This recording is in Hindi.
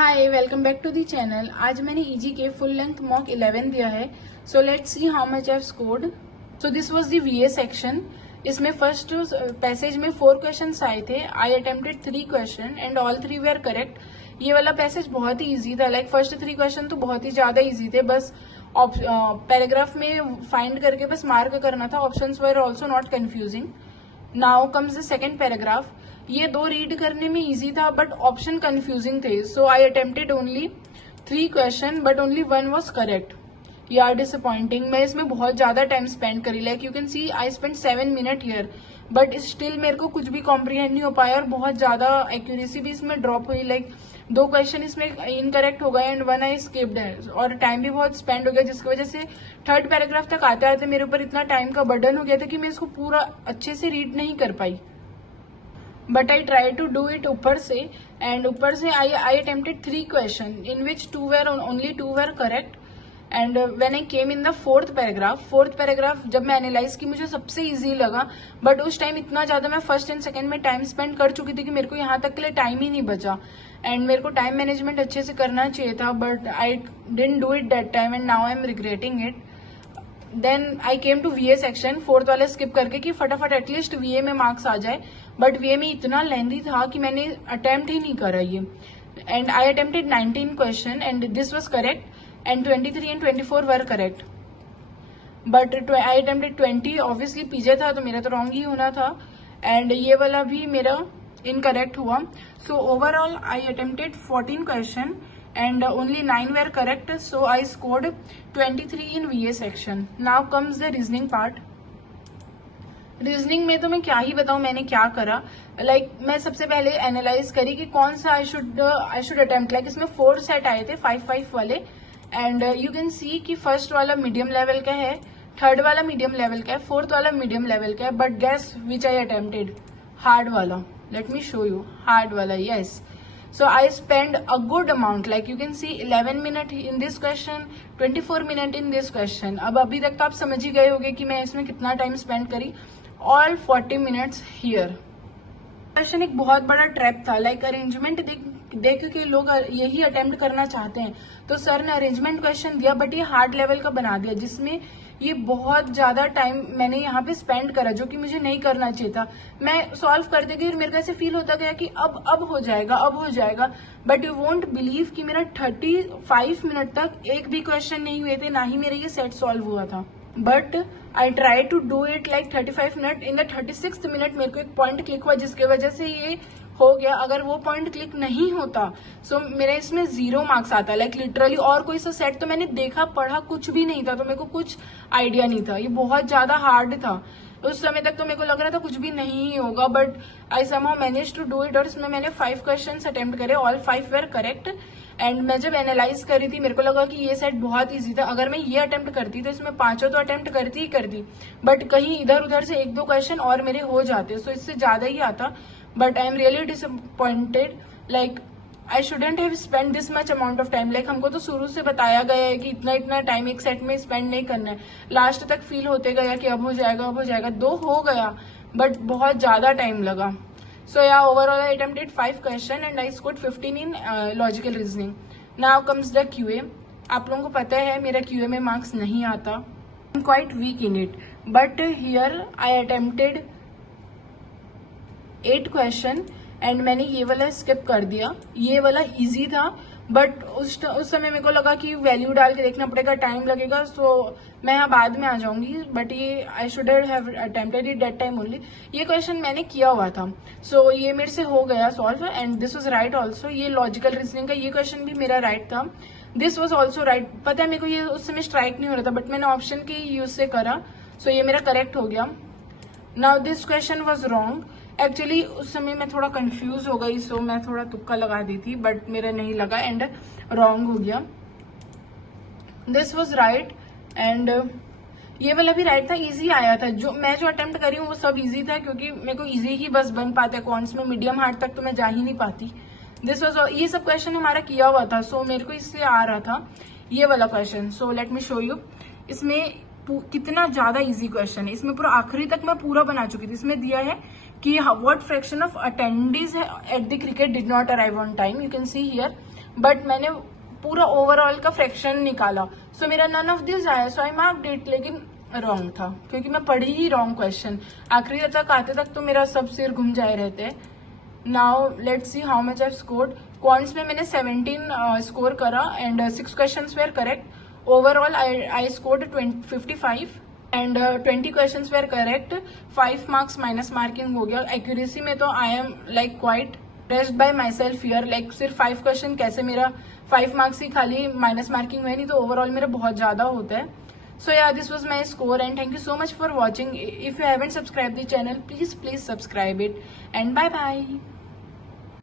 Hi, welcome back to the channel. आज मैंने ईजी के फुल लेंथ मॉक 11 दिया है। So let's see how much I have scored. So this was the VA section. इसमें फर्स्ट पैसेज में 4 क्वेश्चंस आए थे। I attempted 3 question and all 3 were correct. ये वाला पैसेज बहुत ही इजी था। लाइक फर्स्ट 3 क्वेश्चन तो बहुत ही ज्यादा इजी थे, बस पैराग्राफ में फाइंड करके बस मार्क करना था। Options were also not confusing. Now comes the second paragraph. ये 2 रीड करने में इजी था बट ऑप्शन कंफ्यूजिंग थे। So I attempted only 3 question but only 1 was correct. ये आर डिसअपॉइंटिंग। मैं इसमें बहुत ज्यादा टाइम स्पेंड करी। Like you can see I spend 7 minute here but still मेरे को कुछ भी कॉम्प्रीहेंड नहीं हो पाया और बहुत ज्यादा एक्यूरेसी भी इसमें ड्रॉप हुई। लाइक 2 क्वेश्चन इसमें इनकरेक्ट हो गए एंड 1 आई स्किप्ड है और टाइम भी बहुत स्पेंड हो गया, जिसकी वजह से थर्ड पैराग्राफ तक आते आते मेरे ऊपर इतना टाइम का बर्डन हो गया था कि मैं इसको पूरा अच्छे से रीड नहीं कर पाई। But I try to do it ऊपर से एंड ऊपर से I attempted 3 question in which only 2 were correct. And when I came in the fourth paragraph जब मैं एनालाइज की मुझे सबसे इजी लगा, बट उस टाइम इतना ज्यादा मैं फर्स्ट एंड सेकंड में टाइम स्पेंड कर चुकी थी कि मेरे को यहाँ तक के लिए टाइम ही नहीं बचा। एंड मेरे को टाइम मैनेजमेंट अच्छे से करना चाहिए था but I didn't do it that time and now I am regretting it. Then I came to VA section, fourth वाले स्किप करके कि फटाफट एटलीस्ट वीए में मार्क्स आ जाए। बट वीए में इतना लेंथी था कि मैंने अटेम्प्ट ही नहीं करा ये। And I attempted 19 question and this was correct and 23 and 24 were correct. But I attempted 20, obviously PJ था तो मेरा तो रॉन्ग ही होना था एंड ये वाला भी मेरा इनकरेक्ट हुआ। So overall I attempted 14 question and only 9 were correct, so I scored 23 in VA section. Now comes the reasoning part. Reasoning में तो मैं क्या ही बताऊं मैंने क्या करा। लाइक मैं सबसे पहले एनालाइज करी कि कौन सा आई शुड अटेम्प्ट। लाइक इसमें 4 सेट आए थे 5-5 वाले एंड यू कैन सी कि फर्स्ट वाला मीडियम लेवल का है, थर्ड वाला मीडियम लेवल का है, फोर्थ वाला मीडियम लेवल का है। But guess which I attempted? Hard वाला। Let me show you hard वाला। Yes, so I spend a good amount, like you can see 11 minute in this question, 24 minute in this question. अब अभी तक तो आप समझ ही गए होंगे कि मैं इसमें कितना टाइम स्पेंड करी। All 40 minutes here. क्वेश्चन एक बहुत बड़ा ट्रैप था। लाइक अरेंजमेंट देख के लोग यही अटेम्प्ट करना चाहते हैं, तो सर ने अरेंजमेंट क्वेश्चन दिया बट ये हार्ड लेवल का बना दिया, जिसमें ये बहुत ज्यादा टाइम मैंने यहाँ पे स्पेंड करा जो कि मुझे नहीं करना चाहिए था। मैं सॉल्व करते गई और मेरे को ऐसे फील होता गया कि अब हो जाएगा। बट यू वोंट बिलीव कि मेरा 35 मिनट तक एक भी क्वेश्चन नहीं हुए थे, ना ही मेरा ये सेट सॉल्व हुआ था। But I try to do it like 35 minute. In the 36th minute मेरे को एक पॉइंट क्लिक हुआ जिसकी वजह से ये हो गया। अगर वो पॉइंट क्लिक नहीं होता सो मेरा इसमें 0 मार्क्स आता। लाइक लिटरली और कोई सा सेट तो मैंने देखा पढ़ा कुछ भी नहीं था, तो मेरे को कुछ आइडिया नहीं था। ये बहुत ज्यादा हार्ड था। उस समय तक तो मेरे को लग रहा था कुछ भी नहीं होगा, but I somehow manage to do it. और इसमें मैंने 5 क्वेश्चन अटेम्प्ट करे, ऑल 5 वेर करेक्ट। एंड मैं जब एनालाइज करी थी मेरे को लगा कि ये सेट बहुत इजी था। अगर मैं ये अटेम्प्ट करती तो इसमें 5 तो अटेम्प्ट करती, बट कहीं इधर उधर से 1-2 क्वेश्चन और मेरे हो जाते, सो इससे ज्यादा ही आता। But I am really disappointed. Like I shouldn't have spend this much amount of time. Like हमको तो शुरू से बताया गया है कि इतना टाइम एक सेट में स्पेंड नहीं करना है। लास्ट तक फील होते गया कि अब हो जाएगा। 2 हो गया बट बहुत ज्यादा टाइम लगा। So yeah, overall I attempted 5 question and I scored 15 in logical reasoning. Now comes the QA. आप लोगों को पता है मेरा QA में मार्क्स नहीं आता। I'm quite weak in it. But here I attempted 8 question and मैंने ये वाला स्किप कर दिया। ये वाला इजी था बट उस समय मेरे को लगा कि वैल्यू डाल के देखना पड़ेगा, टाइम लगेगा, सो मैं यहाँ बाद में आ जाऊंगी। बट ये I should have attempted it that time only. ये क्वेश्चन मैंने किया हुआ था, सो ये मेरे से हो गया solve and this was right also. ये लॉजिकल रीजनिंग का ये क्वेश्चन भी मेरा राइट था। This was also right. पता है मेरे को ये उस समय स्ट्राइक नहीं हो रहा था बट मैंने ऑप्शन के यूज से करा, सो ये मेरा करेक्ट हो गया। Now this question was wrong. Actually उस समय मैं थोड़ा कंफ्यूज हो गई, सो मैं थोड़ा तुक्का लगा दी थी बट मेरा नहीं लगा एंड रॉन्ग हो गया। दिस वाज राइट एंड ये वाला भी राइट था। इजी आया था। जो अटेम्प्ट करी हूँ वो सब इजी था क्योंकि मेरे को इजी ही बस बन पाता है। कॉन्स में मीडियम हार्ड तक तो मैं जा ही नहीं पाती। दिस वाज ये सब क्वेश्चन हमारा किया हुआ था, सो मेरे को इससे आ रहा था ये वाला question. So let me show you. इसमें कितना ज्यादा इजी क्वेश्चन है। इसमें पूरा आखिरी तक मैं पूरा बना चुकी थी। इसमें दिया है कि what fraction of attendees at the cricket did not arrive on time. You can see here but मैंने पूरा ओवरऑल का फ्रैक्शन निकाला, सो मेरा नन ऑफ दिस आया, सो आई मार्क्ड इट, लेकिन रॉन्ग था क्योंकि मैं पढ़ी ही रॉन्ग क्वेश्चन। आखिरी तक आते तक तो मेरा सब सिर घूम जाए रहते। Now let's see how much I scored. Quants में मैंने 17 स्कोर करा and 6 questions were correct. Overall I scored 55 and 20 questions were correct. 5 marks minus marking हो गया। एक्यूरेसी में तो I am like quite rest by myself here, like सिर्फ 5 क्वेश्चन कैसे मेरा 5 मार्क्स ही खाली माइनस मार्किंग हुए, नहीं तो ओवरऑल मेरा बहुत ज्यादा होता है। So yeah, this was my score and thank you so much for watching. If you haven't subscribed the channel, please subscribe it and bye bye.